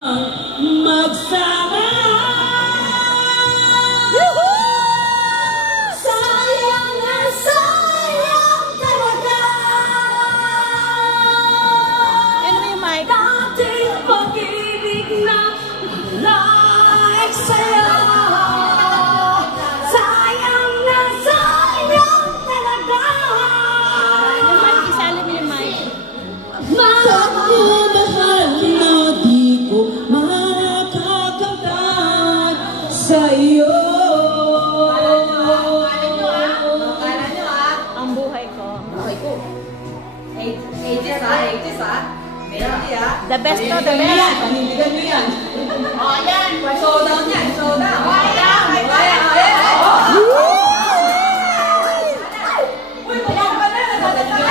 Magsama sayang na sayang talaga dating pag-ibig na naeksaya. Sayang na sayang talaga mahal na di ko makakakamtan sa'yo. Ang buhay ko. Buhay ko. 80s ha? 80s ha? Melody ha? The best to, the best. Panindigan mo yan. O, ayan. Showdown yan. Showdown. O, ayan. Ayan. Uy, pagyan ka na.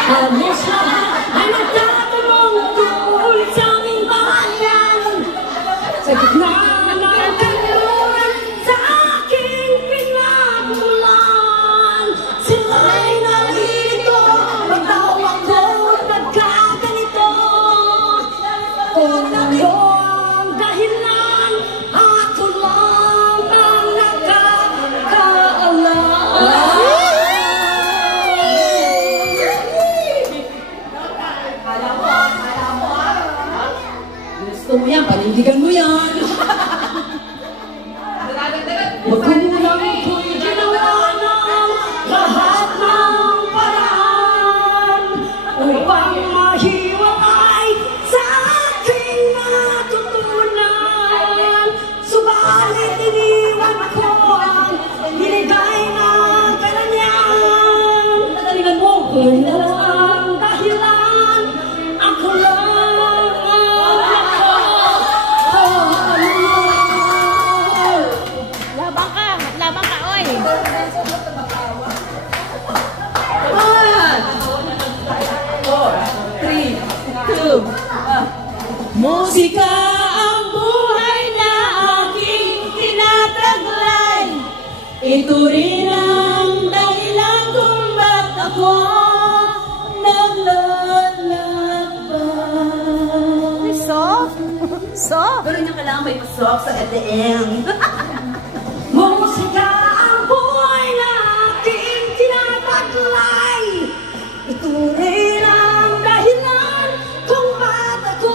Halos lahat ay nagtatanong tungkol sa aming bayan. Sa gitna ng kanluran sa aking pinagmulan, sila'y nalito, magtawa ko nagkaganito. Kung ano ang dahilan, ako lang ang nakakaalam. Gusto mo yan, panindigan mo yan. Magkulang ko'y ginawa ng lahat ng paraan upang mahiwalay sa aking natutunan. Subalit iniwan ko ang binigay ng karanyan. Nagalingan mo, kung walang dahilan, ako lang ang nakakaalam. Labang ka, oy. One, 4, 3, 2, Musika ang buhay na aking tinataglay. Ito rin ang dahilan kung ba't ako naglalakbay. Soft. Soft. pero nyo kailangan may soft sa at the end. Musika ang buhay na aking tinataglay. Ito rin ang dahilan kung ba't ako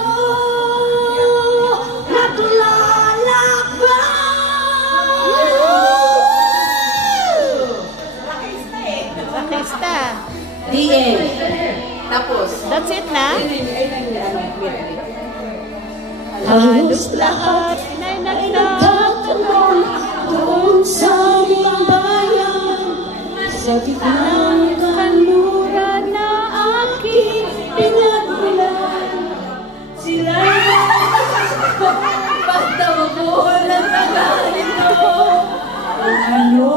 naglalakbay. Artista. The end. Tapos. That's it na? Halos lahat ay nagtatanong doon sa aming bayan. Sa gitna ng kanluran na aking pinagmulan, sila'y Basta mabuhol ang tagal nito. kung ano